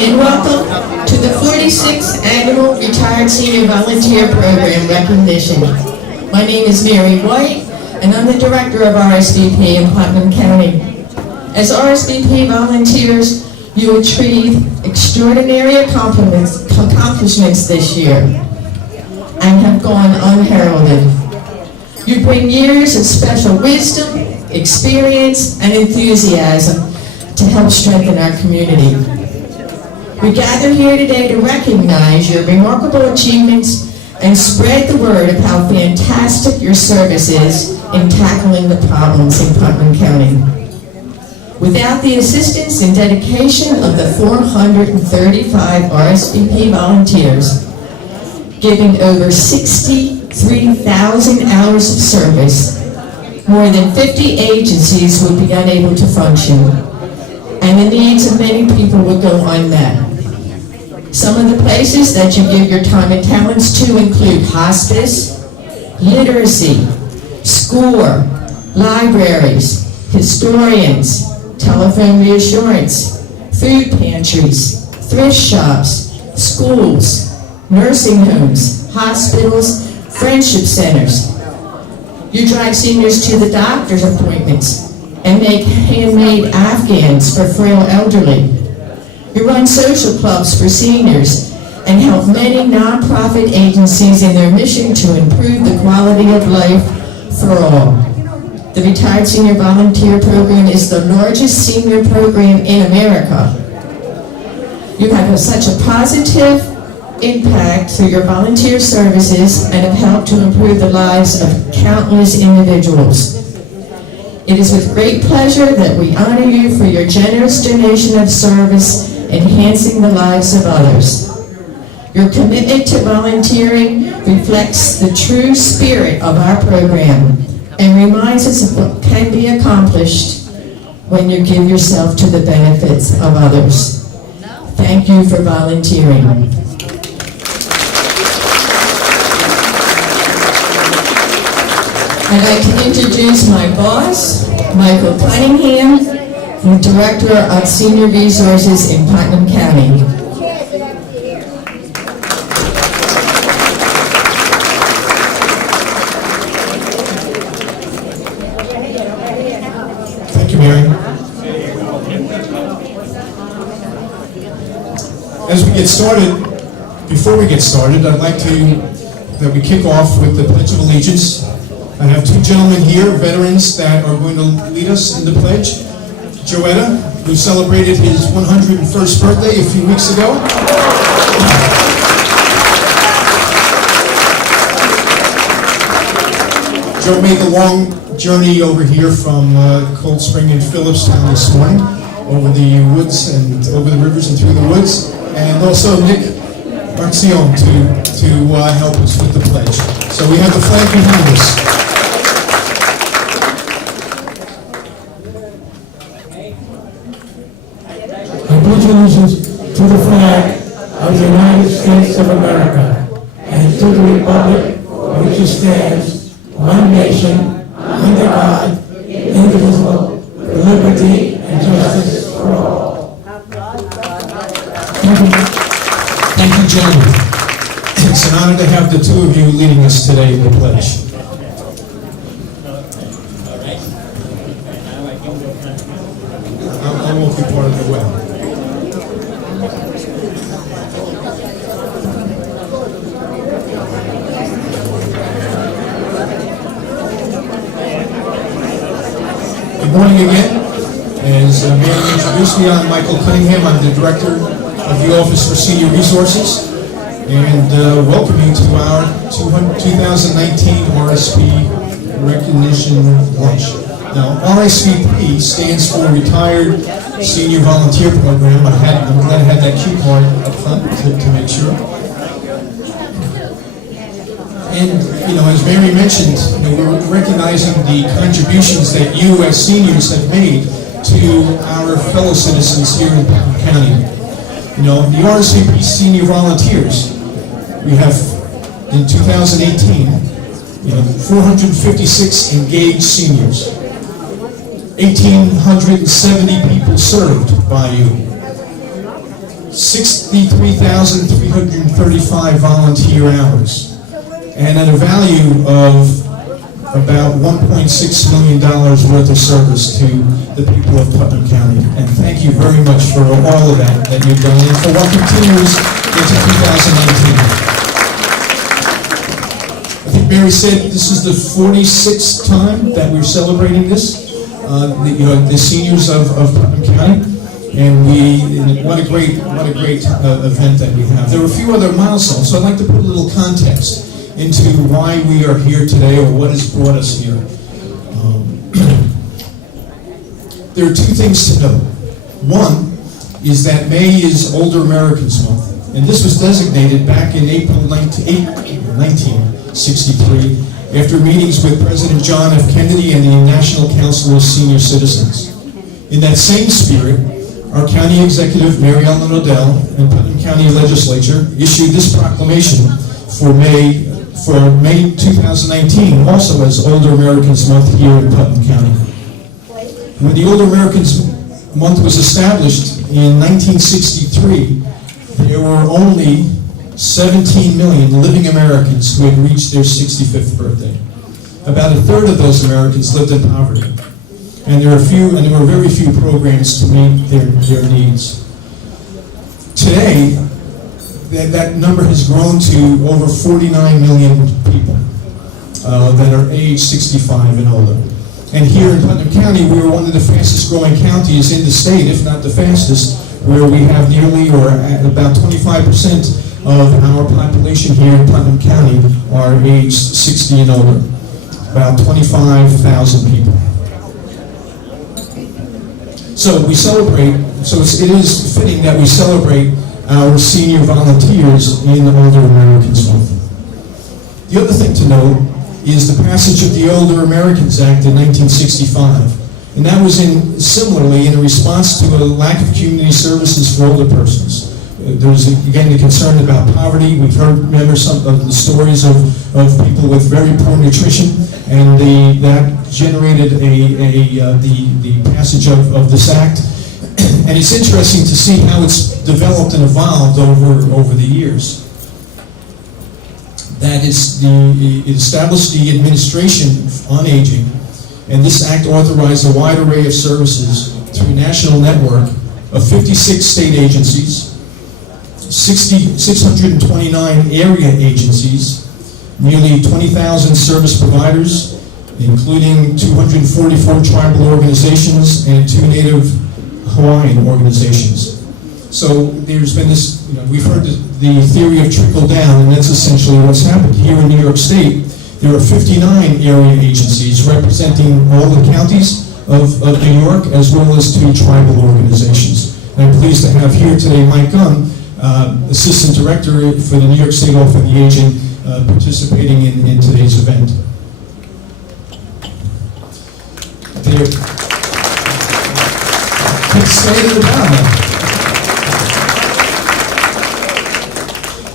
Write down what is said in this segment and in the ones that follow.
and welcome to the 46th Annual Retired Senior Volunteer Program Recognition. My name is Mary White, and I'm the Director of R.S.V.P. in Putnam County. As R.S.V.P. volunteers, you achieved extraordinary accomplishments this year and have gone unheralded. You bring years of special wisdom, experience, and enthusiasm to help strengthen our community. We gather here today to recognize your remarkable achievements and spread the word of how fantastic your service is in tackling the problems in Putnam County. Without the assistance and dedication of the 435 R.S.V.P. volunteers, giving over 63,000 hours of service, more than 50 agencies would be unable to function, and the needs of many people would go unmet. Some of the places that you give your time and talents to include hospice, literacy, SCORE, libraries, historians, telephone reassurance, food pantries, thrift shops, schools, nursing homes, hospitals, friendship centers. You drive seniors to the doctor's appointments and make handmade Afghans for frail elderly. You run social clubs for seniors and help many nonprofit agencies in their mission to improve the quality of life for all. The Retired Senior Volunteer Program is the largest senior program in America. You have such a positive impact through your volunteer services and have helped to improve the lives of countless individuals. It is with great pleasure that we honor you for your generous donation of service, enhancing the lives of others. Your commitment to volunteering reflects the true spirit of our program and reminds us of what can be accomplished when you give yourself to the benefits of others. Thank you for volunteering. I'd like to introduce my boss, Michael Cunningham, the Director of Senior Resources in Putnam County. Thank you, Mary. As we get started, before we get started, I'd like that we kick off with the Pledge of Allegiance. I have two gentlemen here, veterans, that are going to lead us in the pledge. Joetta, who celebrated his 101st birthday a few weeks ago. Joe made the long journey over here from Cold Spring and Phillipstown this morning, over the woods and over the rivers and through the woods, and also Nick Marcion to help us with the pledge. So we have the flag behind us. Pledge allegiance to the flag of the United States of America and to the republic for which it stands, one nation, under God, indivisible, with liberty and justice for all. Thank you, gentlemen. It's an honor to have the two of you leading us today in the pledge. I won't be part of the way. Good morning again. As Mary introduced me, I'm Michael Cunningham. I'm the Director of the Office for Senior Resources, and welcome you to our 2019 RSP Recognition Lunch. Now, R.S.V.P. stands for Retired Senior Volunteer Program. I'm glad I had that cue card up front to make sure. And, as Mary mentioned, we're recognizing the contributions that you as seniors have made to our fellow citizens here in Putnam County. The R.S.V.P. Senior Volunteers, we have, in 2018, 456 engaged seniors, 1,870 people served by you. 63,335 volunteer hours, and at a value of about $1.6 million worth of service to the people of Putnam County. And thank you very much for all of that you've done, and for what continues into 2019. I think Mary said this is the 46th time that we're celebrating this, the seniors of Putnam County. And what a great event that we have. There are a few other milestones, so I'd like to put a little context into why we are here today, or what has brought us here. There are two things to know. One is that May is Older Americans Month, and this was designated back in April 1963 after meetings with President John F. Kennedy and the National Council of Senior Citizens. In that same spirit, our county executive, Mary Ellen Odell, and Putnam County Legislature issued this proclamation for May 2019, also as Older Americans Month here in Putnam County. When the Older Americans Month was established in 1963, there were only 17 million living Americans who had reached their 65th birthday. About a third of those Americans lived in poverty, and there were very few programs to meet their needs. Today, that number has grown to over 49 million people that are age 65 and older. And here in Putnam County, we are one of the fastest growing counties in the state, if not the fastest, where we have nearly, or about 25% of our population here in Putnam County are aged 60 and older, about 25,000 people. So we celebrate, it is fitting that we celebrate our senior volunteers in Older Americans Month. The other thing to note is the passage of the Older Americans Act in 1965. And that was similarly in response to a lack of community services for older persons. There was, again, the concern about poverty. We've remember some of the stories of people with very poor nutrition, and that generated the passage of this act. And it's interesting to see how it's developed and evolved over the years. That it established the Administration on Aging, and this act authorized a wide array of services through a national network of 56 state agencies, 629 area agencies, nearly 20,000 service providers, including 244 tribal organizations and 2 Native Hawaiian organizations. So there's been this, we've heard the theory of trickle down, and that's essentially what's happened. Here in New York State, there are 59 area agencies representing all the counties of New York, as well as 2 tribal organizations. And I'm pleased to have here today Mike Gunn, Assistant Director for the New York State Office of the Aging, participating in today's event. Stay to the bottom.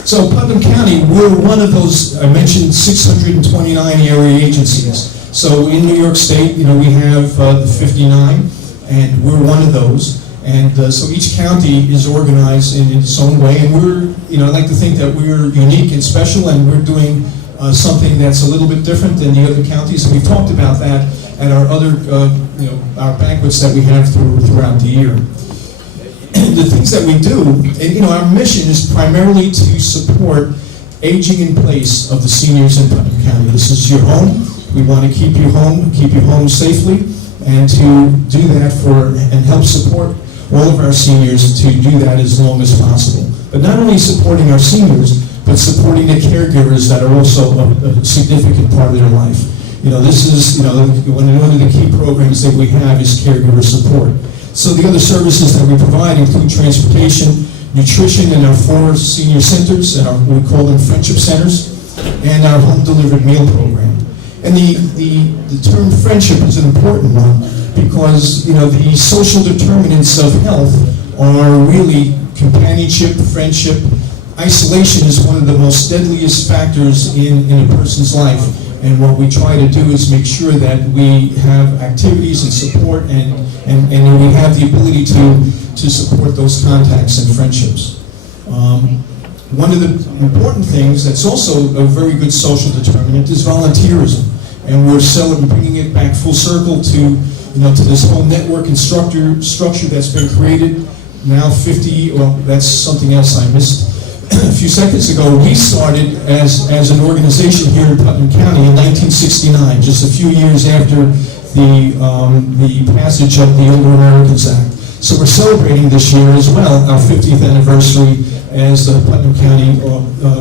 So Putnam County, we're one of those, I mentioned 629 area agencies. So in New York State, we have the 59, and we're one of those. And so each county is organized in its own way, and we're, I like to think that we're unique and special, and we're doing something that's a little bit different than the other counties. And we've talked about that at our other, our banquets that we have throughout the year. The things that we do, and our mission is primarily to support aging in place of the seniors in Putnam County. This is your home. We want to keep you home safely, and to do that and help support all of our seniors to do that as long as possible. But not only supporting our seniors, but supporting the caregivers that are also a significant part of their life. This is, one of the key programs that we have is caregiver support. So the other services that we provide include transportation, nutrition in our 4 senior centers, we call them friendship centers, and our home-delivered meal program. And the term friendship is an important one because, the social determinants of health are really companionship, friendship. Isolation is one of the most deadliest factors in a person's life. And what we try to do is make sure that we have activities and support and we have the ability to to support those contacts and friendships. One of the important things that's also a very good social determinant is volunteerism, and we're bringing it back full circle to this whole network and structure that's been created. Now 50, well, that's something else I missed a few seconds ago. We started as an organization here in Putnam County in 1969, just a few years after the passage of the Older Americans Act. So we're celebrating this year as well our 50th anniversary as the Putnam County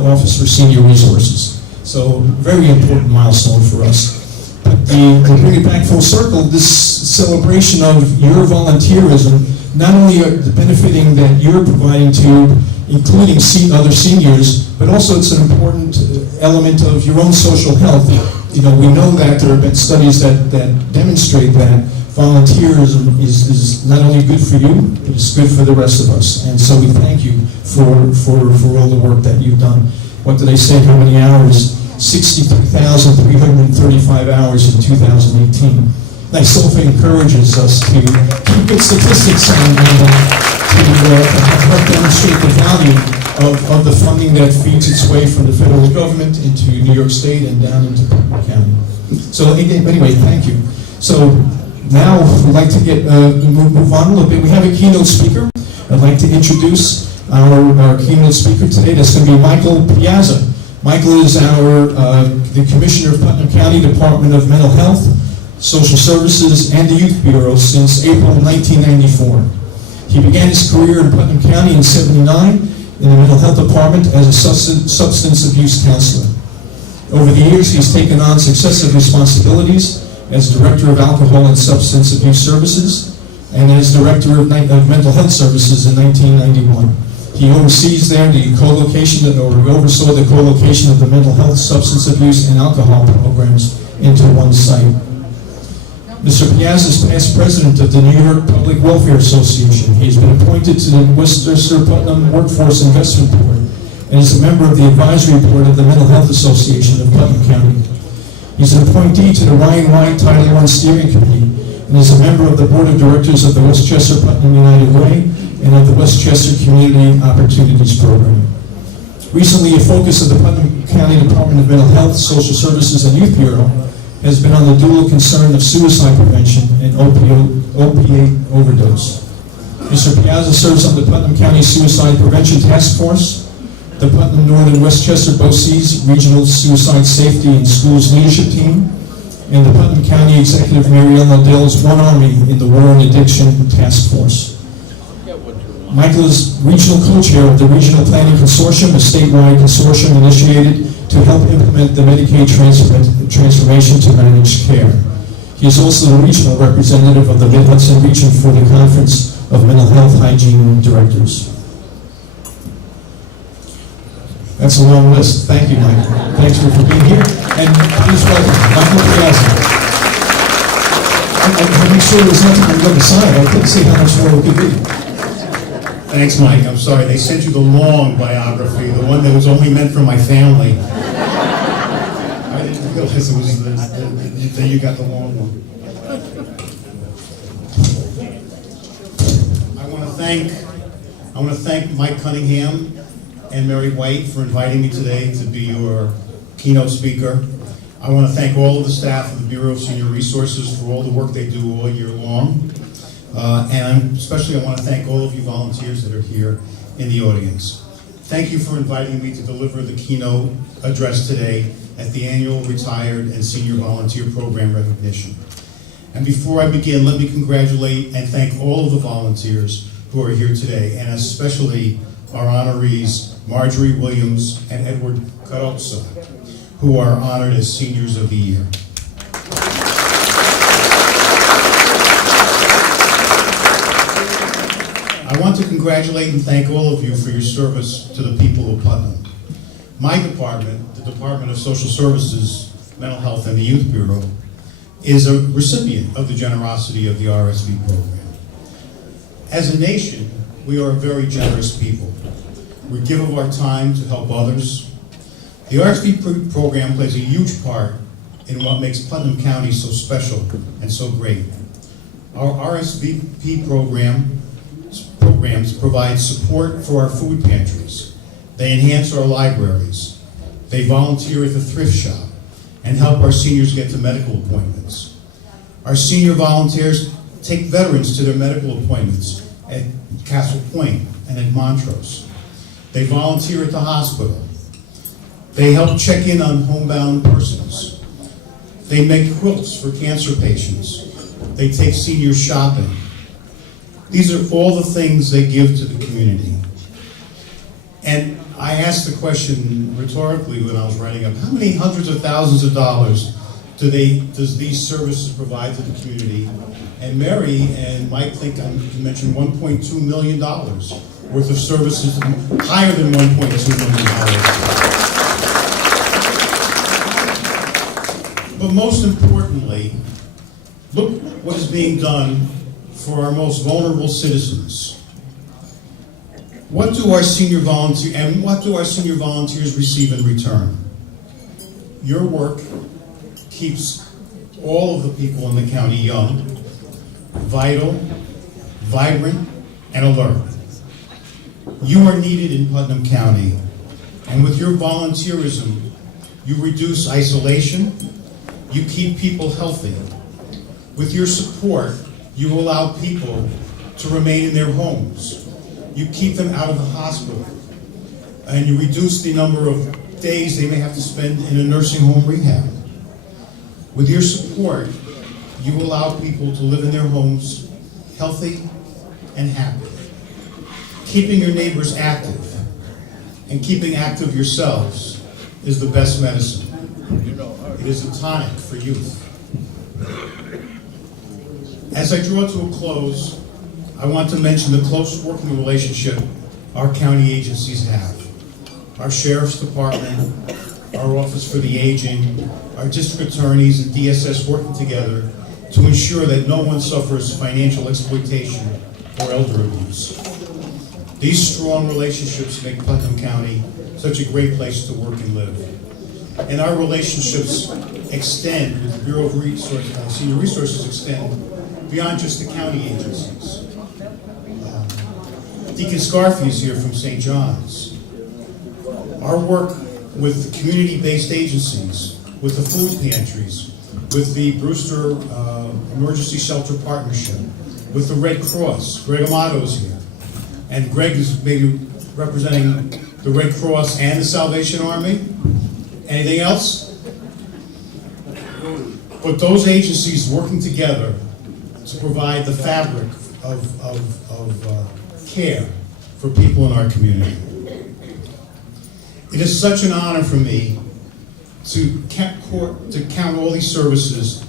Office for Senior Resources. So very important milestone for us. But to bring it back full circle, this celebration of your volunteerism, not only are benefiting that you're providing to, including other seniors, but also it's an important element of your own social health. We know that there have been studies that demonstrate that volunteerism is not only good for you, but it's good for the rest of us. And so we thank you for all the work that you've done. What did I say, how many hours? 63,335 hours in 2018. That SOFA encourages us to keep good statistics and to help demonstrate the value of the funding that feeds its way from the federal government into New York State and down into Putnam County. So anyway, thank you. So now we'd like to move on a little bit. We have a keynote speaker. I'd like to introduce our keynote speaker today. That's going to be Michael Piazza. Michael is the Commissioner of Putnam County Department of Mental Health, Social Services, and the Youth Bureau since April 1994. He began his career in Putnam County in '79 in the Mental Health Department as a substance abuse counselor. Over the years, he's taken on successive responsibilities as Director of Alcohol and Substance Abuse Services and as Director of Mental Health Services in 1991. He oversees there the co-location, or oversaw the co-location of the mental health, substance abuse, and alcohol programs into one site. Mr. Piazza is past president of the New York Public Welfare Association. He's been appointed to the Westchester Putnam Workforce Investment Board and is a member of the advisory board of the Mental Health Association of Putnam County. He's an appointee to the Ryan White Title I Steering Committee and is a member of the board of directors of the Westchester Putnam United Way and of the Westchester Community Opportunities Program. Recently, a focus of the Putnam County Department of Mental Health, Social Services, and Youth Bureau has been on the dual concern of suicide prevention and opiate overdose. Mr. Piazza serves on the Putnam County Suicide Prevention Task Force, the Putnam Northern Westchester BOCES Regional Suicide Safety and Schools Leadership Team, and the Putnam County Executive Mary Ellen Dell's One Army in the War and Addiction Task Force. Michael is regional co-chair of the Regional Planning Consortium, a statewide consortium initiated to help implement the Medicaid transformation to managed care. He is also the regional representative of the Mid-Hudson region for the Conference of Mental Health Hygiene Directors. That's a long list. Thank you, Michael. Thanks for being here. And please welcome Michael Piazza. I make sure there's nothing on the other side. I couldn't see how much more it could be. Thanks, Mike. I'm sorry. They sent you the long biography, the one that was only meant for my family. I didn't realize it was that you got the long one. I want to thank Mike Cunningham and Mary White for inviting me today to be your keynote speaker. I want to thank all of the staff of the Bureau of Senior Resources for all the work they do all year long. And especially I want to thank all of you volunteers that are here in the audience. Thank you for inviting me to deliver the keynote address today at the annual Retired and Senior Volunteer Program recognition. And before I begin, let me congratulate and thank all of the volunteers who are here today, and especially our honorees, Marjorie Williams and Edward Carozza, who are honored as Seniors of the Year. I want to congratulate and thank all of you for your service to the people of Putnam. My department, the Department of Social Services, Mental Health, and the Youth Bureau, is a recipient of the generosity of the R.S.V.P program. As a nation, we are a very generous people. We give of our time to help others. The R.S.V.P program plays a huge part in what makes Putnam County so special and so great. Our R.S.V.P program programs provide support for our food pantries. They enhance our libraries. They volunteer at the thrift shop and help our seniors get to medical appointments. Our senior volunteers take veterans to their medical appointments at Castle Point and at Montrose. They volunteer at the hospital. They help check in on homebound persons. They make quilts for cancer patients. They take seniors shopping. These are all the things they give to the community. And I asked the question rhetorically when I was writing up, how many hundreds of thousands of dollars does these services provide to the community? And Mary and Mike think I mentioned $1.2 million worth of services, higher than $1.2 million. But most importantly, look what is being done for our most vulnerable citizens. What do our senior volunteers receive in return? Your work keeps all of the people in the county young, vital, vibrant, and alert. You are needed in Putnam County, and with your volunteerism, you reduce isolation, you keep people healthy. With your support, you allow people to remain in their homes. You keep them out of the hospital, and you reduce the number of days they may have to spend in a nursing home rehab. With your support, you allow people to live in their homes healthy and happy. Keeping your neighbors active and keeping active yourselves is the best medicine. It is a tonic for youth. As I draw to a close, I want to mention the close working relationship our county agencies have. Our Sheriff's Department, our Office for the Aging, our district attorneys and DSS working together to ensure that no one suffers financial exploitation or elder abuse. These strong relationships make Putnam County such a great place to work and live. And our relationships extend with the Bureau of Senior Resources extend beyond just the county agencies. Deacon Scarfy is here from St. John's. Our work with the community-based agencies, with the food pantries, with the Brewster Emergency Shelter Partnership, with the Red Cross. Greg Amato's here. And Greg is maybe representing the Red Cross and the Salvation Army. Anything else? But those agencies working together to provide the fabric of care for people in our community. It is such an honor for me to count all these services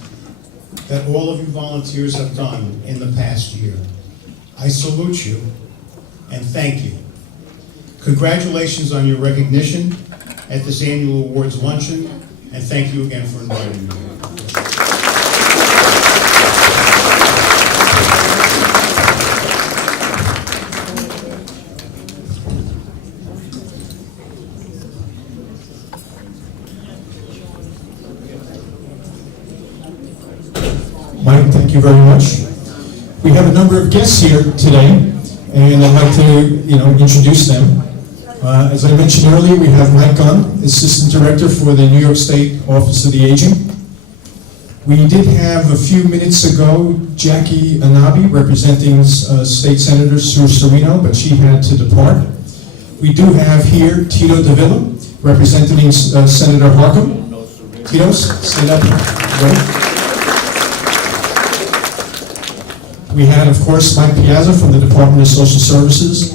that all of you volunteers have done in the past year. I salute you and thank you. Congratulations on your recognition at this annual awards luncheon, and thank you again for inviting me. Mike, thank you very much. We have a number of guests here today, and I'd like to, introduce them. As I mentioned earlier, we have Mike Gunn, Assistant Director for the New York State Office of the Aging. We did have a few minutes ago Jackie Anabi representing State Senator Sue Serino, but she had to depart. We do have here Tito Davila representing Senator Harcum. Tito, stand up. Right. We had, of course, Mike Piazza from the Department of Social Services.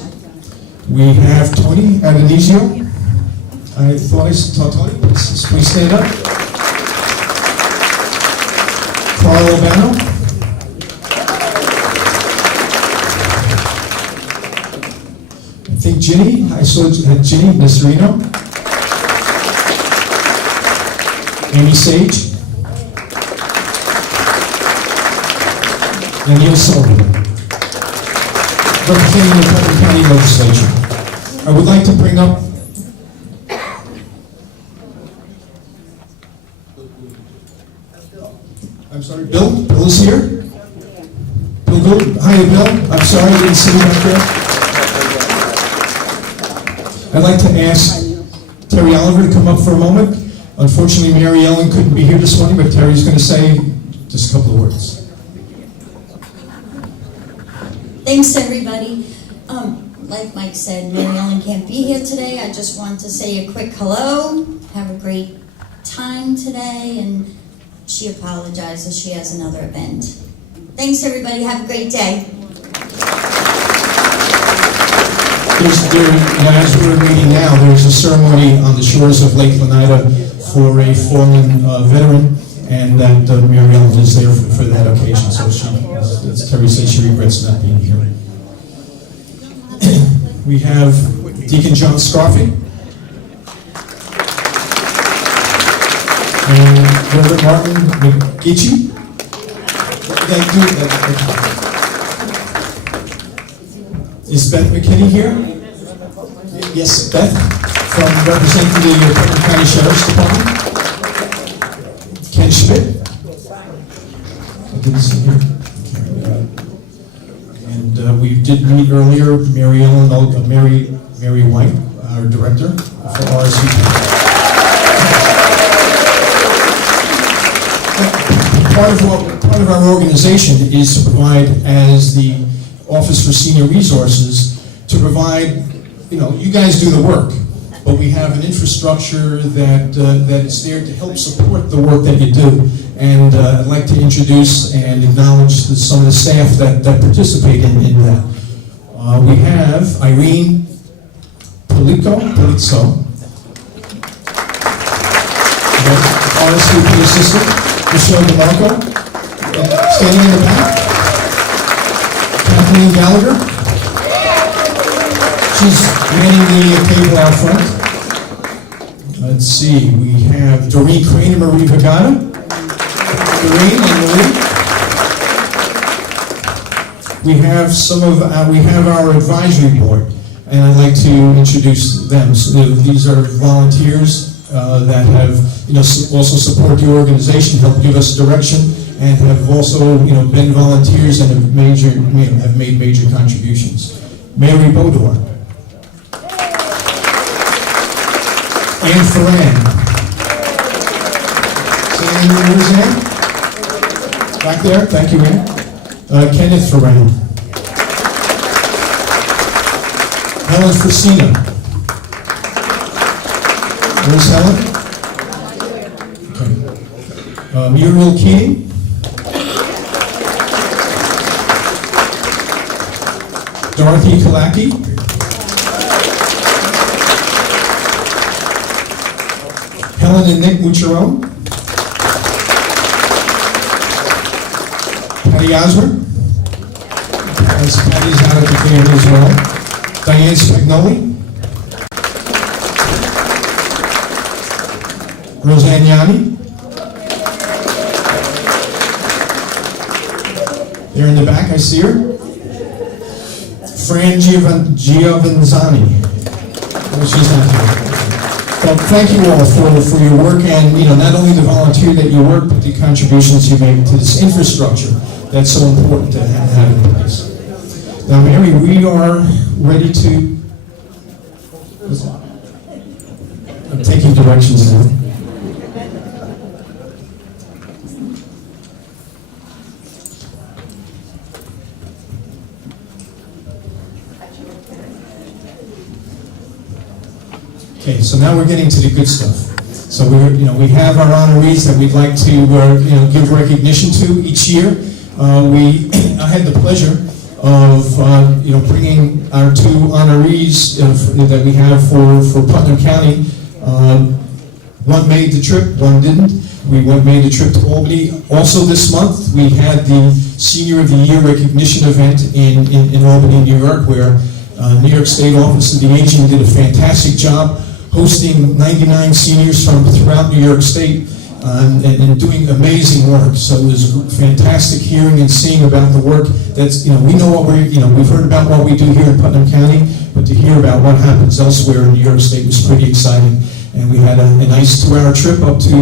We have Tony Adonisio. I thought I saw Tony. Please stand up. Carl Albano. I think Ginny. I saw Ginny Nesserino. Amy Sage. And Neil Sullivan, representing the Putnam County Legislature. I would like to bring up Bill is here. Bill School. Hi, Bill. I'm sorry I didn't see you back there. I'd like to ask Terry Oliver to come up for a moment. Unfortunately, Mary Ellen couldn't be here this morning, but Terry's going to say just a couple of words. Thanks, everybody. Like Mike said, Mary Ellen can't be here today. I just want to say a quick hello. Have a great time today, and she apologizes. She has another event. Thanks, everybody. Have a great day. As we're meeting now, there's a ceremony on the shores of Lake Oneida for a fallen veteran, and that Mary Ellen is there for that occasion. So as Terry said, she regrets not being here. We have Deacon John Scarfi and Reverend Martin McGeechee. Is Beth McKinney here? Yes, Beth, representing the Putnam County Sheriff's Department. Ken Schmidt. I didn't see him. And we did meet earlier Mary White, our director for R.S.V.P. Part of our organization is to provide, as the Office for Senior Resources, to provide, you guys do the work, but we have an infrastructure that is there to help support the work that you do. And I'd like to introduce and acknowledge some of the staff that participate in that. We have Irene Polizzo, R.S.V.P assistant, Michelle DeMarco, standing in the back. Kathleen Gallagher. She's manning the table out front. Let's see, we have Doreen Crane and Marie Vagata. Doreen and Marie. We have our advisory board, and I'd like to introduce them. So these are volunteers that have, also support the organization, help give us direction, and have also, been volunteers and have made major contributions. Mary Bodor. Anne Ferran. Where's Anne? Back there, thank you, Anne. Kenneth Ferran. Helen Frasina. Where's Helen? Okay. Muriel Keating. Dorothy Kalaki. Helen and Nick Muchero. Patty Osmer. Patty's out at the theater as well. Diane Spagnoli. Roseanne Yanni. There in the back, I see her. Fran Giovanzani. Well, she's not here. Well, thank you all for your work, and not only the volunteer that you work, but the contributions you make to this infrastructure that's so important to have in place. Now, Mary, we are ready to. I'm taking directions now. Okay, so now we're getting to the good stuff. So we have our honorees that we'd like to give recognition to each year. I had the pleasure of bringing our two honorees that we have for Putnam County. One made the trip, one didn't. We made the trip to Albany. Also this month, we had the Senior of the Year recognition event in Albany, New York, where New York State Office of the Aging did a fantastic job hosting 99 seniors from throughout New York State and doing amazing work. So it was fantastic hearing and seeing about the work that's, we know what we've heard about what we do here in Putnam County, but to hear about what happens elsewhere in New York State was pretty exciting. And we had a nice 2-hour trip up to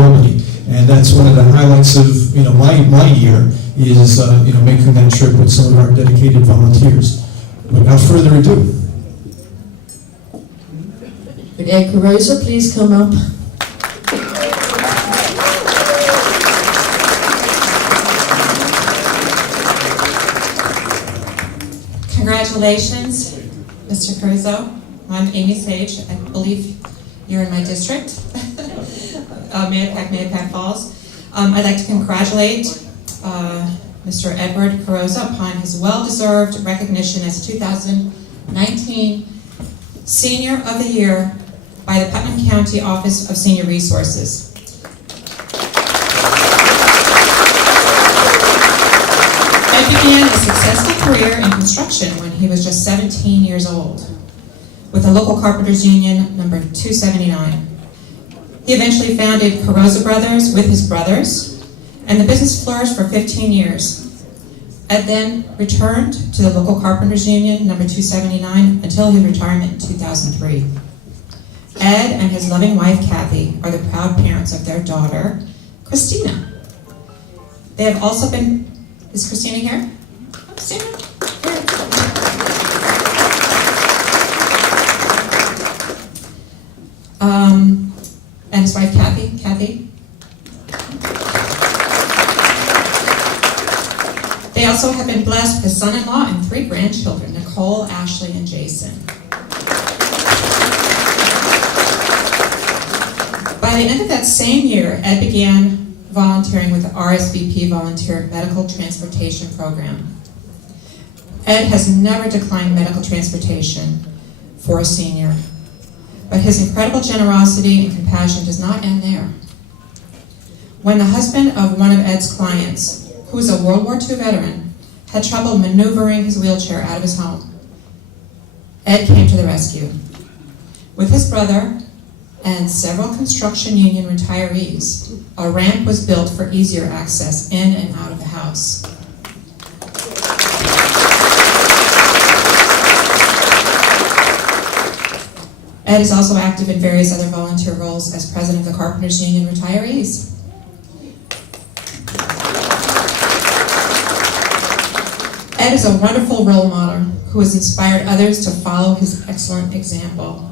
Albany. And that's one of the highlights of, my year, is making that trip with some of our dedicated volunteers. Without further ado, Would Ed Carosa please come up? Congratulations, Mr. Caruso. I'm Amy Sage. I believe you're in my district, Mayapack Falls. I'd like to congratulate Mr. Edward Carosa upon his well-deserved recognition as 2019 Senior of the Year by the Putnam County Office of Senior Resources. Ed began a successful career in construction when he was just 17 years old with the local carpenters union number 279. He eventually founded Carosa Brothers with his brothers, and the business flourished for 15 years. Ed then returned to the local carpenters union number 279 until his retirement in 2003. Ed and his loving wife Kathy are the proud parents of their daughter Christina. They have also been. Is Christina here? Christina? And his wife Kathy. They also have been blessed with a son-in-law and 3 grandchildren, Nicole, Ashley, and Jason. By the end of that same year, Ed began volunteering with the R.S.V.P Volunteer Medical Transportation Program. Ed has never declined medical transportation for a senior, but his incredible generosity and compassion does not end there. When the husband of one of Ed's clients, who is a World War II veteran, had trouble maneuvering his wheelchair out of his home, Ed came to the rescue. With his brother and several construction union retirees, a ramp was built for easier access in and out of the house. Ed is also active in various other volunteer roles as president of the Carpenters Union Retirees. Ed is a wonderful role model who has inspired others to follow his excellent example.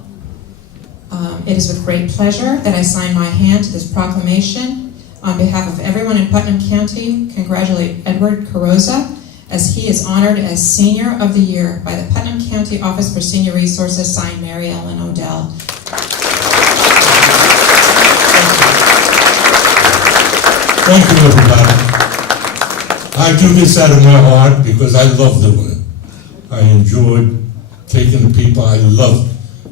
It is with great pleasure that I sign my hand to this proclamation. On behalf of everyone in Putnam County, congratulate Edward Carosa as he is honored as Senior of the Year by the Putnam County Office for Senior Resources, signed Mary Ellen Odell. Thank you, everybody. I do this out of my heart because I love doing it. I enjoy taking the people. I love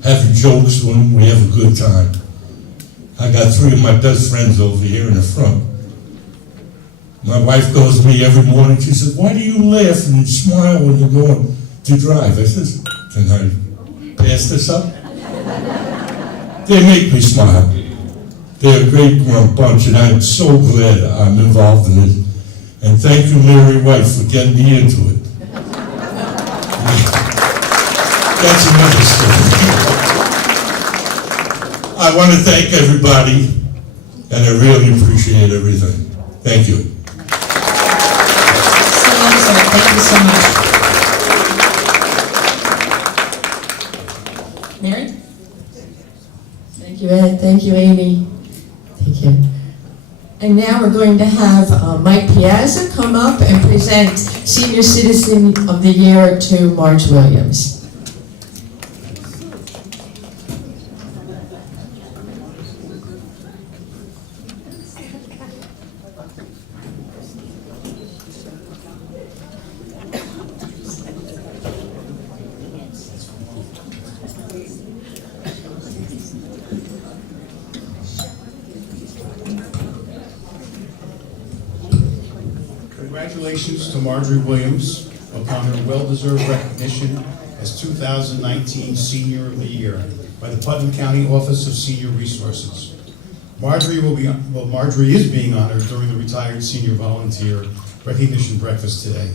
having jokes when we have a good time. I got 3 of my best friends over here in the front. My wife goes to me every morning, she says, "Why do you laugh and smile when you're going to drive?" I says, "Can I pass this up?" They make me smile. They're a great bunch, and I'm so glad I'm involved in it. And thank you, Mary White, for getting me into it. That's another story. I want to thank everybody, and I really appreciate everything. Thank you. So long, sir. Thank you so much. Mary? Thank you, Ed. Thank you, Amy. Thank you. And now we're going to have Mike Piazza come up and present Senior Citizen of the Year to Marge Williams. Congratulations to Marjorie Williams upon her well-deserved recognition as 2019 Senior of the Year by the Putnam County Office of Senior Resources. Marjorie is being honored during the Retired Senior Volunteer Recognition Breakfast today.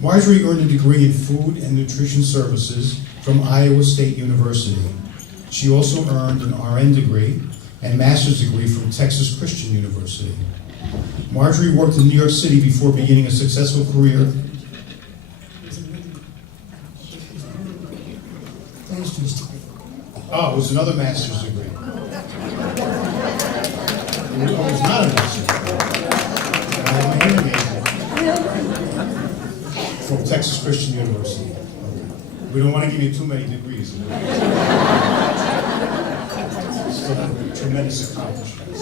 Marjorie earned a degree in Food and Nutrition Services from Iowa State University. She also earned an RN degree and master's degree from Texas Christian University. Marjorie worked in New York City before beginning a successful career. Oh, it was another master's degree. It was not a master's degree. I have my hearing aid from Texas Christian University. We don't want to give you too many degrees. Still tremendous accomplishments.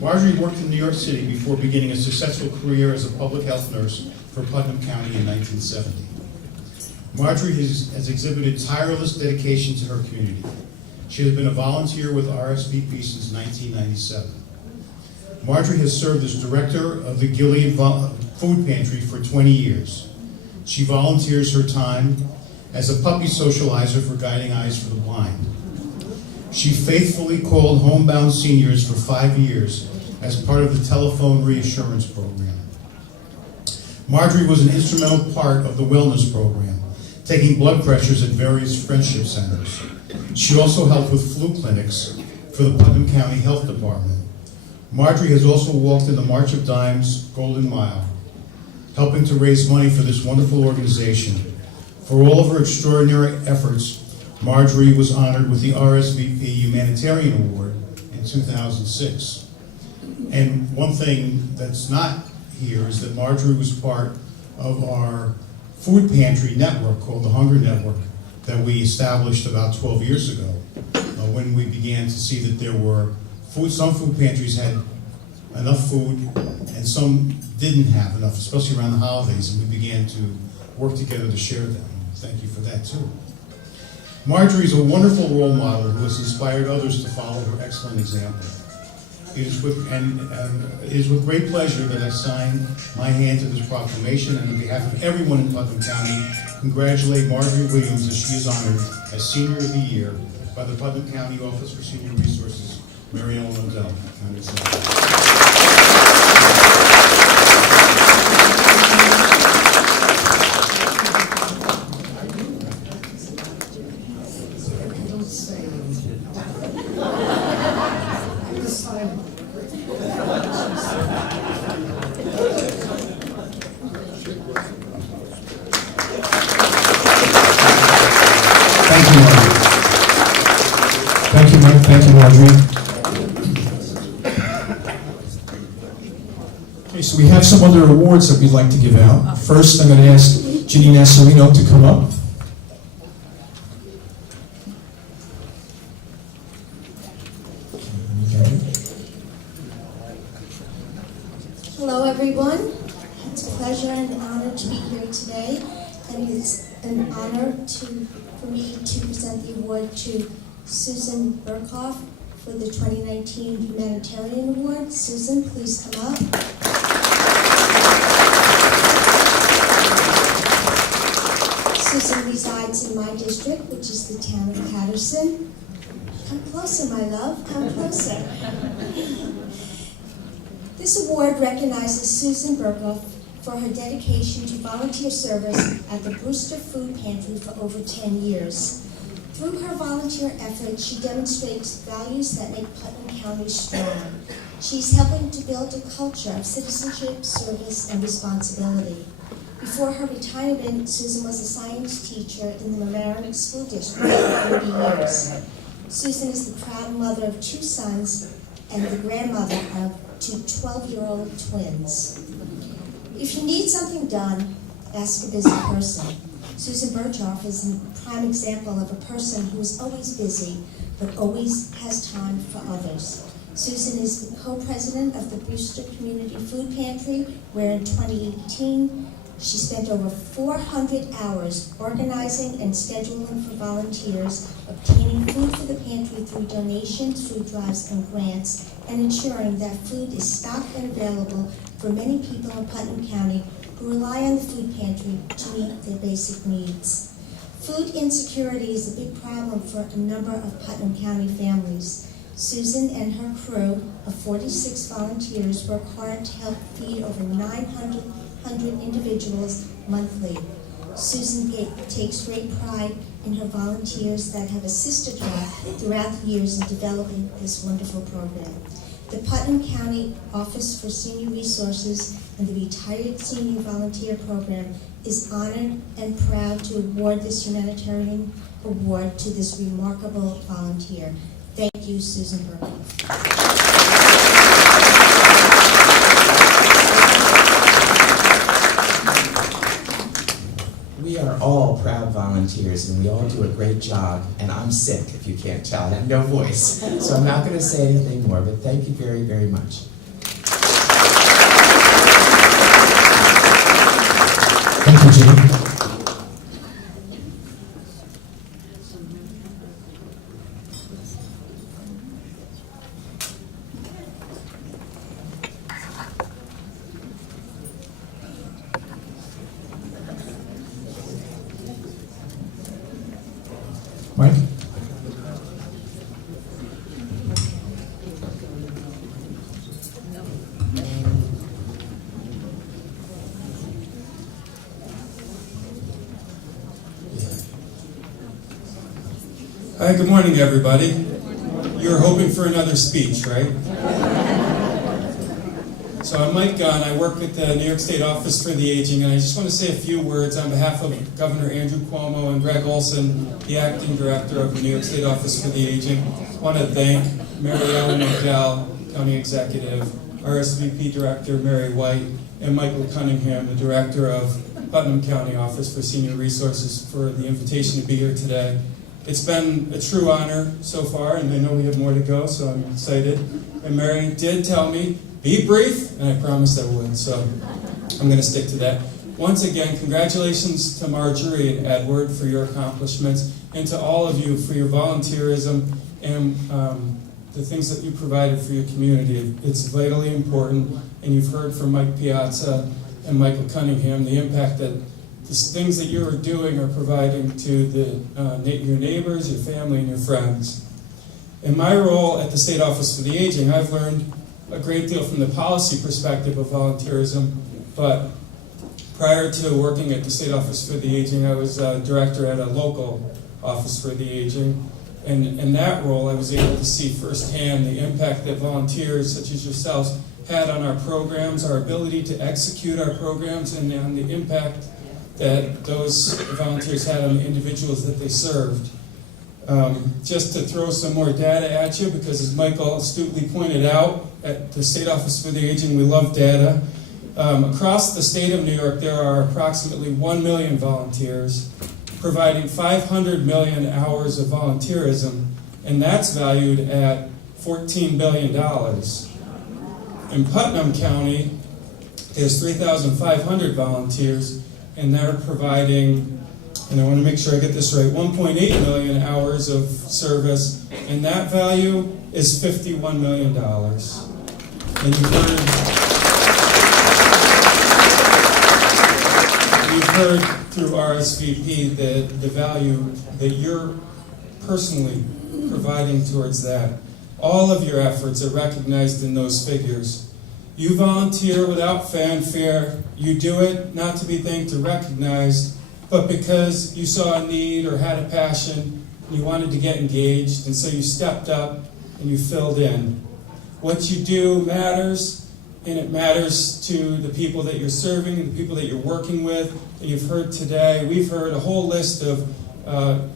Marjorie worked in New York City before beginning a successful career as a public health nurse for Putnam County in 1970. Marjorie has exhibited tireless dedication to her community. She has been a volunteer with R.S.V.P since 1997. Marjorie has served as director of the Gilead Food Pantry for 20 years. She volunteers her time as a puppy socializer for Guiding Eyes for the Blind. She faithfully called homebound seniors for 5 years as part of the telephone reassurance program. Marjorie was an instrumental part of the wellness program, taking blood pressures at various friendship centers. She also helped with flu clinics for the Putnam County Health Department. Marjorie has also walked in the March of Dimes Golden Mile, helping to raise money for this wonderful organization. For all of her extraordinary efforts, Marjorie was honored with the R.S.V.P Humanitarian Award in 2006. And one thing that's not here is that Marjorie was part of our food pantry network called the Hunger Network that we established about 12 years ago when we began to see that there were some food pantries had enough food and some didn't have enough, especially around the holidays, and we began to work together to share them. Thank you for that too. Marjorie is a wonderful role model who has inspired others to follow her excellent example. It is with great pleasure that I sign my hand to this proclamation, and on behalf of everyone in Putnam County, congratulate Marjorie Williams as she is honored as Senior of the Year by the Putnam County Office for Senior Resources, Mary Ellen Odell. Thank you, Marjorie. Okay, so we have some other awards that we'd like to give out. First, I'm going to ask Ginny Nasserino to come up. Hello, everyone. It's a pleasure and an honor to be here today, and it's an honor for me to present the award to Susan Burkhoff for the 2019 Humanitarian Award. Susan, please come up. Susan resides in my district, which is the town of Patterson. Come closer, my love, come closer. This award recognizes Susan Burkhoff for her dedication to volunteer service at the Brewster Food Pantry for over 10 years. Through her volunteer efforts, she demonstrates values that make Putnam County strong. She's helping to build a culture of citizenship, service, and responsibility. Before her retirement, Susan was a science teacher in the Mamaroneck School District for 30 years. Susan is the proud mother of 2 sons and the grandmother of 2 12-year-old twins. If you need something done, ask a busy person. Susan Burkhoff is a prime example of a person who is always busy, but always has time for others. Susan is the co-president of the Brewster Community Food Pantry, where in 2018, she spent over 400 hours organizing and scheduling for volunteers, obtaining food for the pantry through donations, food drives, and grants, and ensuring that food is stocked and available for many people in Putnam County who rely on the food pantry to meet their basic needs. Food insecurity is a big problem for a number of Putnam County families. Susan and her crew of 46 volunteers work hard to help feed over 900 individuals monthly. Susan takes great pride in her volunteers that have assisted her throughout the years in developing this wonderful program. The Putnam County Office for Senior Resources and the Retired Senior Volunteer Program is honored and proud to award this humanitarian award to this remarkable volunteer. Thank you, Susan Burke. We are all proud volunteers and we all do a great job, and I'm sick, if you can't tell. I have no voice, so I'm not going to say anything more, but thank you very, very much. Thank you, Jim. Mike? Hi, good morning, everybody. You were hoping for another speech, right? So I'm Mike Gunn. I work with the New York State Office for the Aging, and I just want to say a few words on behalf of Governor Andrew Cuomo and Greg Olson, the acting director of the New York State Office for the Aging. I want to thank Mary Ellen McDowell, County Executive, R.S.V.P. Director Mary White, and Michael Cunningham, the Director of Putnam County Office for Senior Resources, for the invitation to be here today. It's been a true honor so far, and I know we have more to go, so I'm excited. And Mary did tell me, be brief, and I promised I would, so I'm going to stick to that. Once again, congratulations to Marjorie and Edward for your accomplishments, and to all of you for your volunteerism and the things that you provided for your community. It's vitally important, and you've heard from Mike Piazza and Michael Cunningham the impact that the things that you're doing are providing to your neighbors, your family, and your friends. In my role at the State Office for the Aging, I've learned a great deal from the policy perspective of volunteerism, but prior to working at the State Office for the Aging, I was director at a local office for the aging, and in that role I was able to see firsthand the impact that volunteers such as yourselves had on our programs, our ability to execute our programs, and on the impact that those volunteers had on the individuals that they served. Just to throw some more data at you, because as Michael astutely pointed out, at the State Office for the Aging, we love data. Across the state of New York, there are approximately 1 million volunteers, providing 500 million hours of volunteerism, and that's valued at $14 billion. In Putnam County, there's 3,500 volunteers, and they're providing, and I want to make sure I get this right, 1.8 million hours of service, and that value is $51 million. And you've heard through R.S.V.P. the value that you're personally providing towards that. All of your efforts are recognized in those figures. You volunteer without fanfare. You do it not to be thanked or recognized, but because you saw a need or had a passion, you wanted to get engaged, and so you stepped up and you filled in. What you do matters, and it matters to the people that you're serving and the people that you're working with. And you've heard today, we've heard a whole list of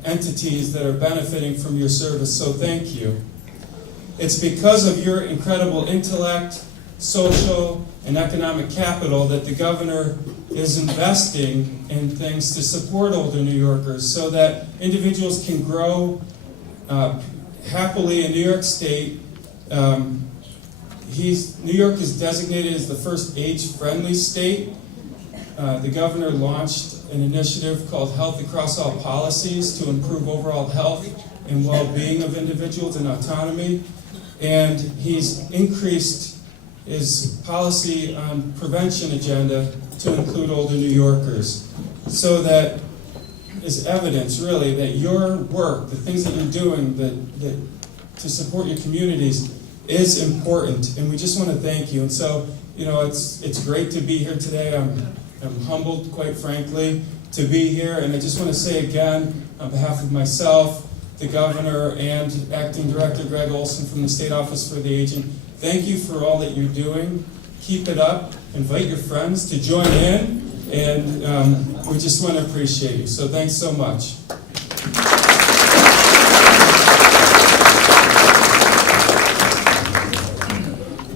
entities that are benefiting from your service, so thank you. It's because of your incredible intellect, social, and economic capital that the governor is investing in things to support older New Yorkers so that individuals can grow happily in New York State. New York is designated as the first age-friendly state. The governor launched an initiative called Health Across All Policies to improve overall health and well-being of individuals and autonomy. And he's increased his policy on prevention agenda to include older New Yorkers. So that is evidence, really, that your work, the things that you're doing to support your communities is important. And we just want to thank you. And so, it's great to be here today. I'm humbled, quite frankly, to be here. And I just want to say again, on behalf of myself, the governor, and acting director Greg Olson from the State Office for the Aging, Thank you for all that you're doing. Keep it up. Invite your friends to join in, and we just want to appreciate you. So thanks so much.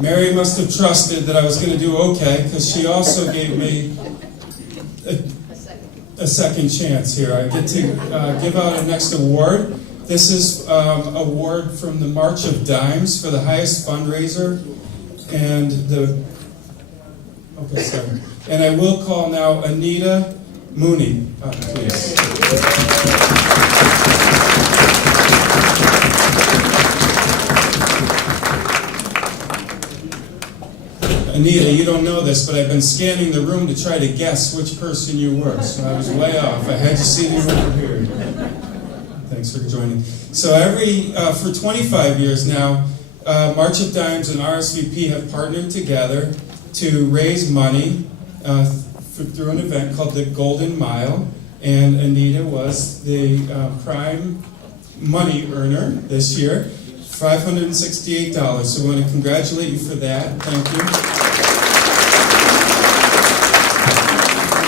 Mary must have trusted that I was going to do okay, because she also gave me a second chance here. I get to give out a next award. This is an award from the March of Dimes for the highest fundraiser, and And I will call now Anita Mooney, please. Anita, you don't know this, but I've been scanning the room to try to guess which person you were, so I was way off. I had to see you over here. Thanks for joining. So for 25 years now, March of Dimes and R.S.V.P have partnered together to raise money through an event called the Golden Mile, and Anita was the prime money earner this year, $568. So we want to congratulate you for that. Thank you.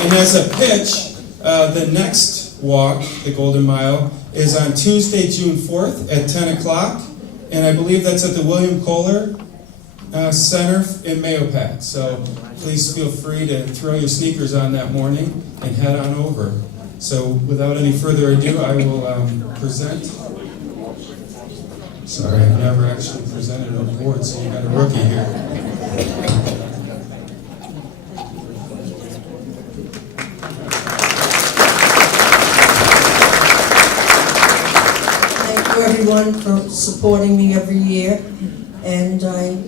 And as a pitch, the next walk, the Golden Mile, is on Tuesday, June 4th at 10 o'clock, and I believe that's at the William Kohler Center in Mahopac. So please feel free to throw your sneakers on that morning and head on over. So without any further ado, I will present. Sorry, I've never actually presented an award, so you got a rookie here. Everyone for supporting me every year, and I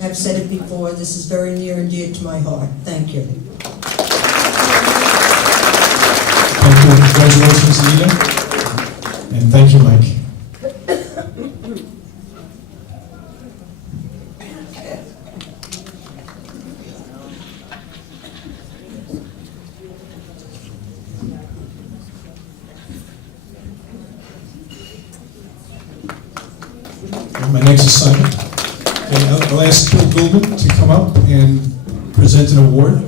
have said it before, this is very near and dear to my heart. Thank you. Thank you. Congratulations, Anita. And thank you, Mike. My next assignment. Okay, I'll ask Bill Goldman to come up and present an award.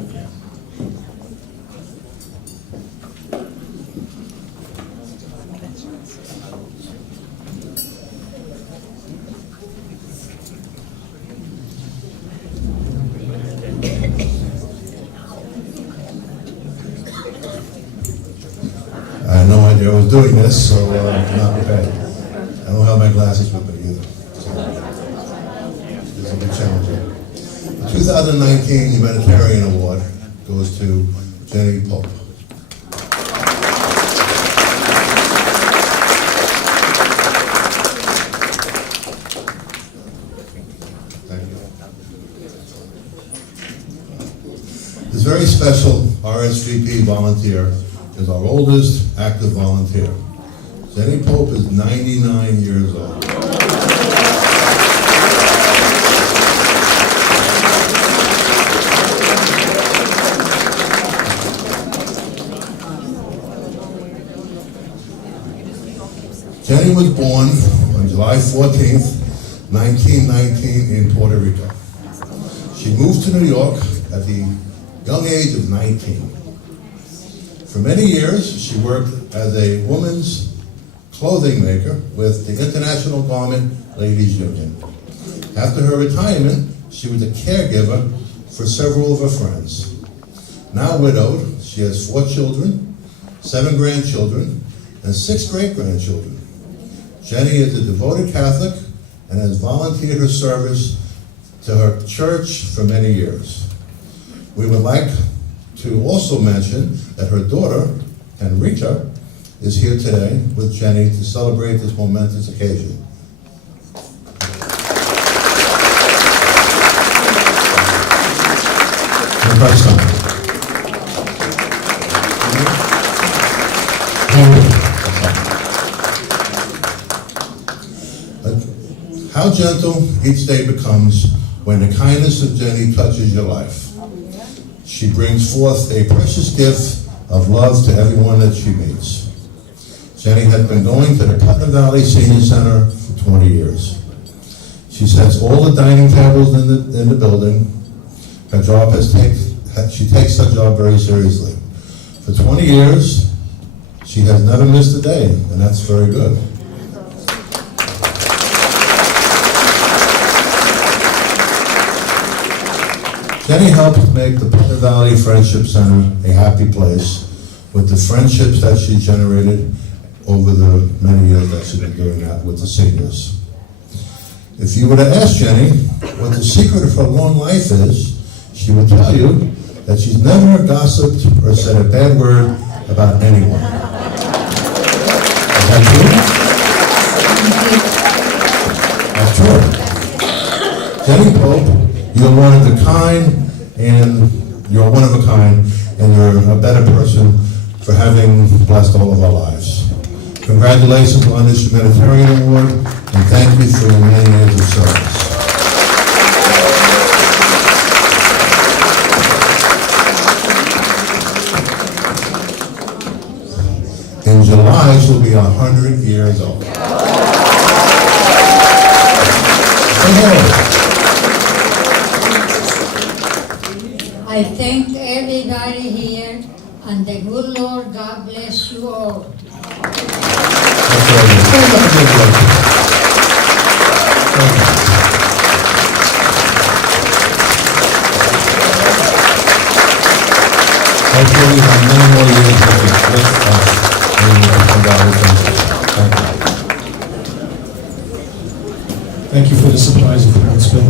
I had no idea I was doing this, so not prepared. I don't have my glasses with me either. This will be challenging. The 2019 Humanitarian Award goes to Jenny Pope. Thank you. This very special R.S.V.P volunteer is our oldest active volunteer. Jenny Pope is 99 years old. Jenny was born on July 14th, 1919 in Puerto Rico. She moved to New York at the young age of 19. For many years, she worked as a woman's clothing maker with the International Garment Ladies Union. After her retirement, she was a caregiver for several of her friends. Now widowed, she has 4 children, 7 grandchildren, and 6 great-grandchildren. Jenny is a devoted Catholic and has volunteered her service to her church for many years. We would like to also mention that her daughter, Henrita, is here today with Jenny to celebrate this momentous occasion. How gentle each day becomes when the kindness of Jenny touches your life. She brings forth a precious gift of love to everyone that she meets. Jenny has been going to the Putnam Valley Senior Center for 20 years. She sets all the dining tables in the building. Her job she takes her job very seriously. For 20 years, she has never missed a day, and that's very good. Jenny helped make the Putnam Valley Friendship Center a happy place with the friendships that she generated over the many years that she's been doing that with the seniors. If you were to ask Jenny what the secret of her long life is, she would tell you that she's never gossiped or said a bad word about anyone. Is that true? That's true. Jenny Pope, you're one of a kind, and you're a better person for having blessed all of our lives. Congratulations on this humanitarian award, and thank you for your many years of service. In July, she'll be 100 years old. I thank everybody here, and the good Lord God bless you all. Hopefully you have many more years with us in the Putnam Valley Friendship. Thank you for the surprise appearance, Bill.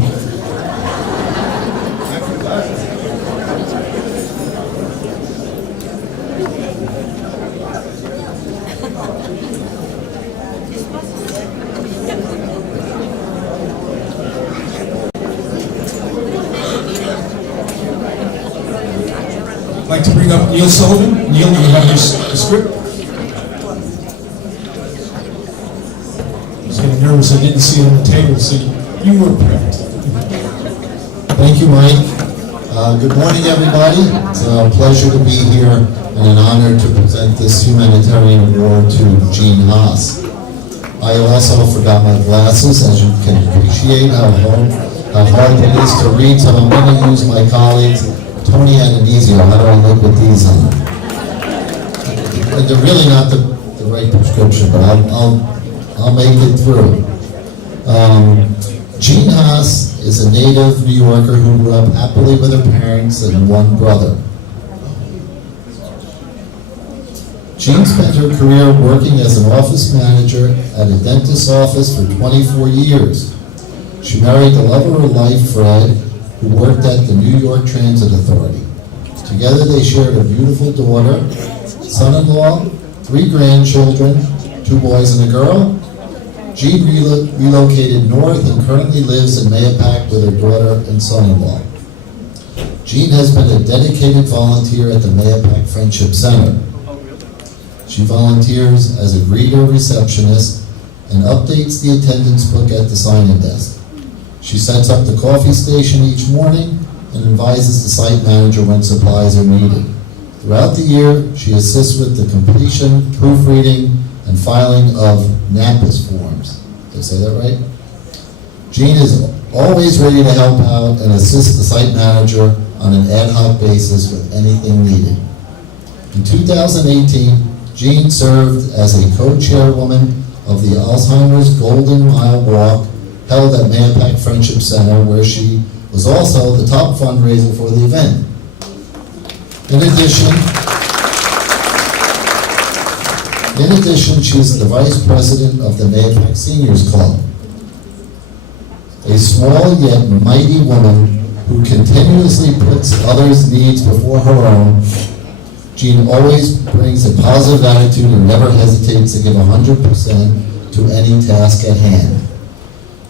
I'd like to bring up Neil Sullivan. Neil, you have the script. I was getting nervous, I didn't see it on the table, so you were prepped. Thank you, Mike. Good morning, everybody. It's a pleasure to be here and an honor to present this humanitarian award to Jean Haas. I also forgot my glasses, as you can appreciate how hard it is to read, so I'm going to use my colleagues. Tony had it easier. How do I look with these on? They're really not the right prescription, but I'll make it through. Jean Haas is a native New Yorker who grew up happily with her parents and one brother. Jean spent her career working as an office manager at a dentist's office for 24 years. She married the love of her life, Fred, who worked at the New York Transit Authority. Together they shared a beautiful daughter, son-in-law, 3 grandchildren, 2 boys and a girl. Jean relocated north and currently lives in Mayapack with her daughter and son-in-law. Jean has been a dedicated volunteer at the Mayapack Friendship Center. She volunteers as a greeter receptionist and updates the attendance book at the sign-in desk. She sets up the coffee station each morning and advises the site manager when supplies are needed. Throughout the year, she assists with the completion, proofreading, and filing of NAPAS forms. Did I say that right? Jean is always ready to help out and assist the site manager on an ad hoc basis with anything needed. In 2018, Jean served as a co-chairwoman of the Alzheimer's Golden Mile Walk held at Mayapack Friendship Center, where she was also the top fundraiser for the event. In addition, she's the vice president of the Mayapack Seniors Club. A small yet mighty woman who continuously puts others' needs before her own, Jean always brings a positive attitude and never hesitates to give 100% to any task at hand.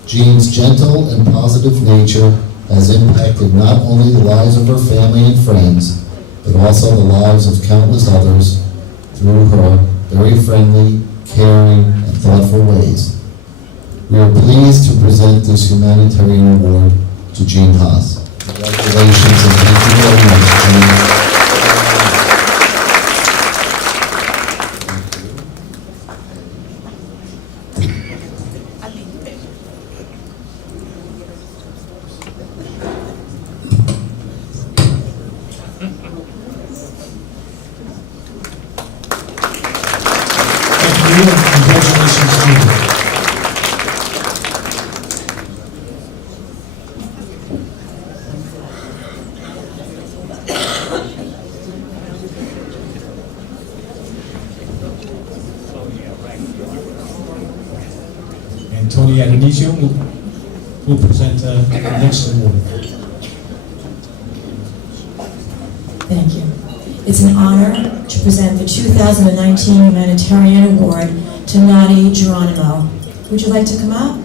Jean's gentle and positive nature has impacted not only the lives of her family and friends, but also the lives of countless others through her very friendly, caring, and thoughtful ways. We are pleased to present this humanitarian award to Jean Haas. Congratulations and thank you very much, Jean. you and congratulations to you. And Tony Adonisio will present the next award. Thank you. It's an honor to present the 2019 Humanitarian Award to Nadi Geronimo. Would you like to come up?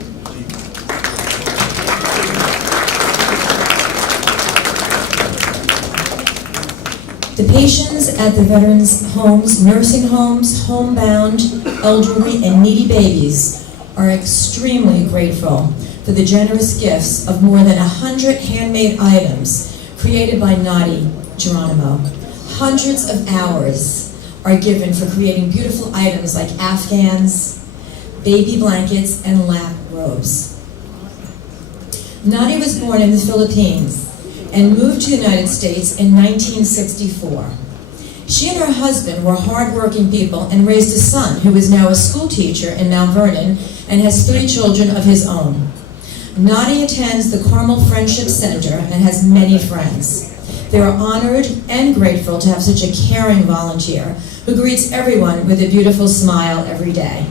The patients at the veterans' homes, nursing homes, homebound, elderly, and needy babies are extremely grateful for the generous gifts of more than 100 handmade items created by Nadi Geronimo. Hundreds of hours are given for creating beautiful items like Afghans, baby blankets, and lap robes. Nadi was born in the Philippines and moved to the United States in 1964. She and her husband were hardworking people and raised a son who is now a school teacher in Mount Vernon and has 3 children of his own. Nadi attends the Carmel Friendship Center and has many friends. They are honored and grateful to have such a caring volunteer who greets everyone with a beautiful smile every day.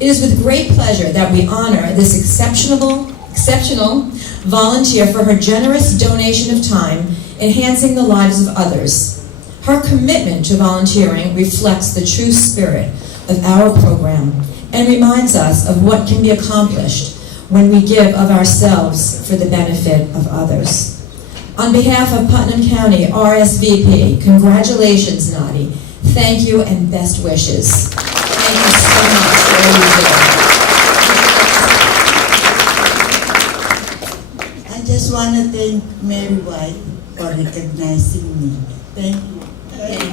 It is with great pleasure that we honor this exceptional volunteer for her generous donation of time, enhancing the lives of others. Her commitment to volunteering reflects the true spirit of our program and reminds us of what can be accomplished when we give of ourselves for the benefit of others. On behalf of Putnam County R.S.V.P, congratulations, Nadi. Thank you and best wishes. Thank you so much for all you do. I just want to thank Mary White for recognizing me. Thank you. Thank you.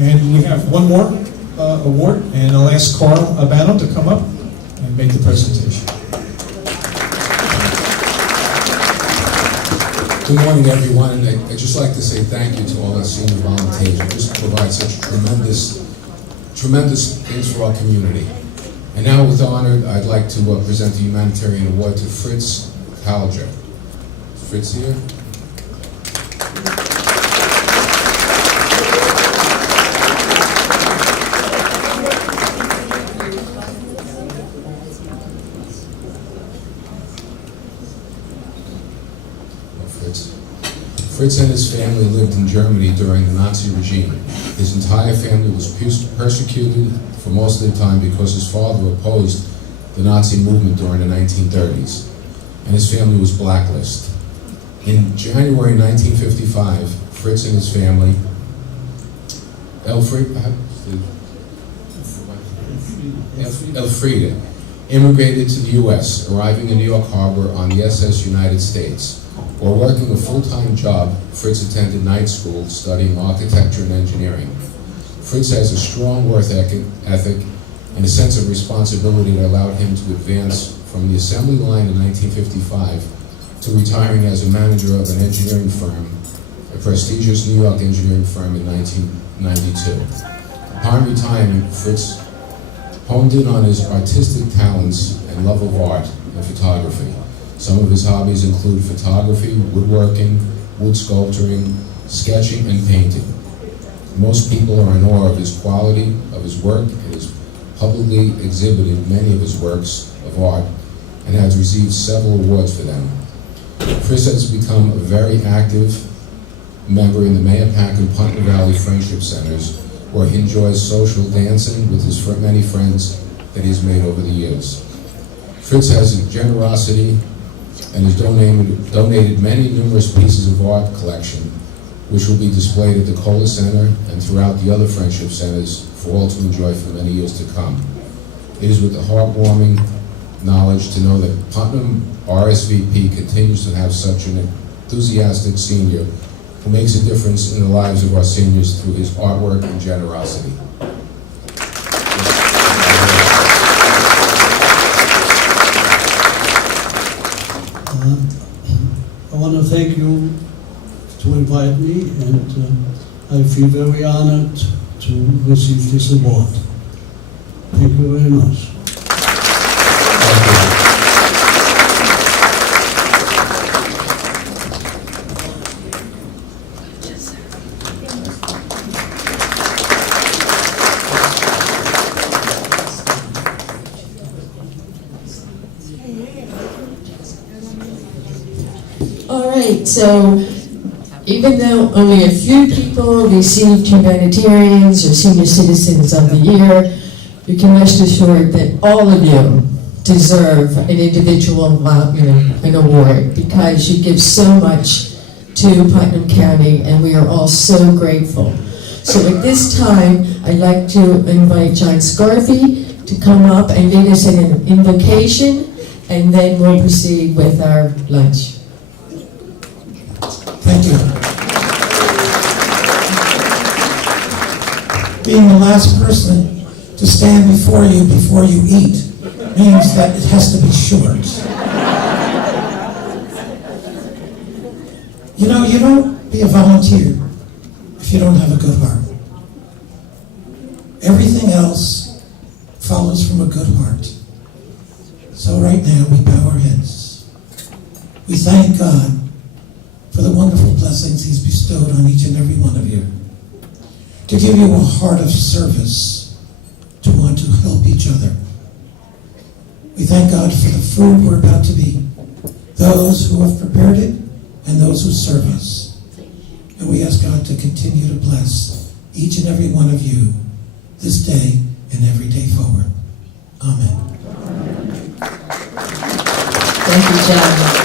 And we have one more award, and I'll ask Carl Albano to come up and make the presentation. Good morning, everyone, and I'd just like to say thank you to all our senior volunteers who just provide such tremendous things for our community. And now, with honor, I'd like to present the Humanitarian Award to Fritz Halger. Is Fritz here? Fritz and his family lived in Germany during the Nazi regime. His entire family was persecuted for most of the time because his father opposed the Nazi movement during the 1930s, and his family was blacklisted. In January 1955, Fritz and his family, Elfriede, immigrated to the U.S., arriving in New York Harbor on the SS United States. While working a full-time job, Fritz attended night school studying architecture and engineering. Fritz has a strong work ethic and a sense of responsibility that allowed him to advance from the assembly line in 1955 to retiring as a manager of an engineering firm, a prestigious New York engineering firm, in 1992. Upon retirement, Fritz honed in on his artistic talents and love of art and photography. Some of his hobbies include photography, woodworking, wood sculpturing, sketching, and painting. Most people are in awe of his quality, of his work, and has publicly exhibited many of his works of art and has received several awards for them. Fritz has become a very active member in the Mayapack and Putnam Valley Friendship Centers, where he enjoys social dancing with his many friends that he has made over the years. Fritz has a generosity and has donated many numerous pieces of art collection, which will be displayed at the Kohler Center and throughout the other friendship centers for all to enjoy for many years to come. It is with the heartwarming knowledge to know that Putnam R.S.V.P continues to have such an enthusiastic senior who makes a difference in the lives of our seniors through his artwork and generosity. want to thank you to invite me, and I feel very honored to receive this award. Thank you very much. All right, so even though only a few people received Humanitarians or Senior Citizens of the Year, you can rest assured that all of you deserve an individual, an award, because you give so much to Putnam County, and we are all so grateful. So at this time, I'd like to invite John Scarfy to come up and lead us in an invocation, and then we'll proceed with our lunch. Thank you. Being the last person to stand before you eat means that it has to be short. You know, you don't be a volunteer if you don't have a good heart. Everything else follows from a good heart. So right now we bow our heads. We thank God for the wonderful blessings He's bestowed on each and every one of you, to give you a heart of service, to want to help each other. We thank God for the food we're about to eat, those who have prepared it, and those who serve us. And we ask God to continue to bless each and every one of you this day and every day forward. Amen. Thank you, John.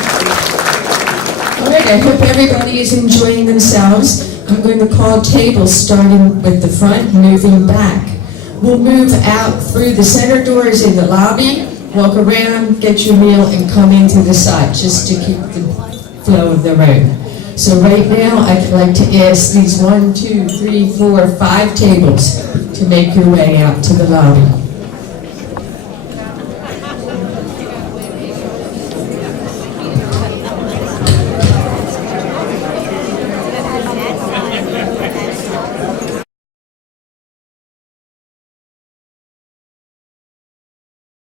All right, I hope everybody is enjoying themselves. I'm going to call tables starting with the front, moving back. We'll move out through the center doors in the lobby, walk around, get your meal, and come into the side, just to keep the flow of the room. So right now, I'd like to ask these 1, 2, 3, 4, 5 tables to make your way out to the lobby.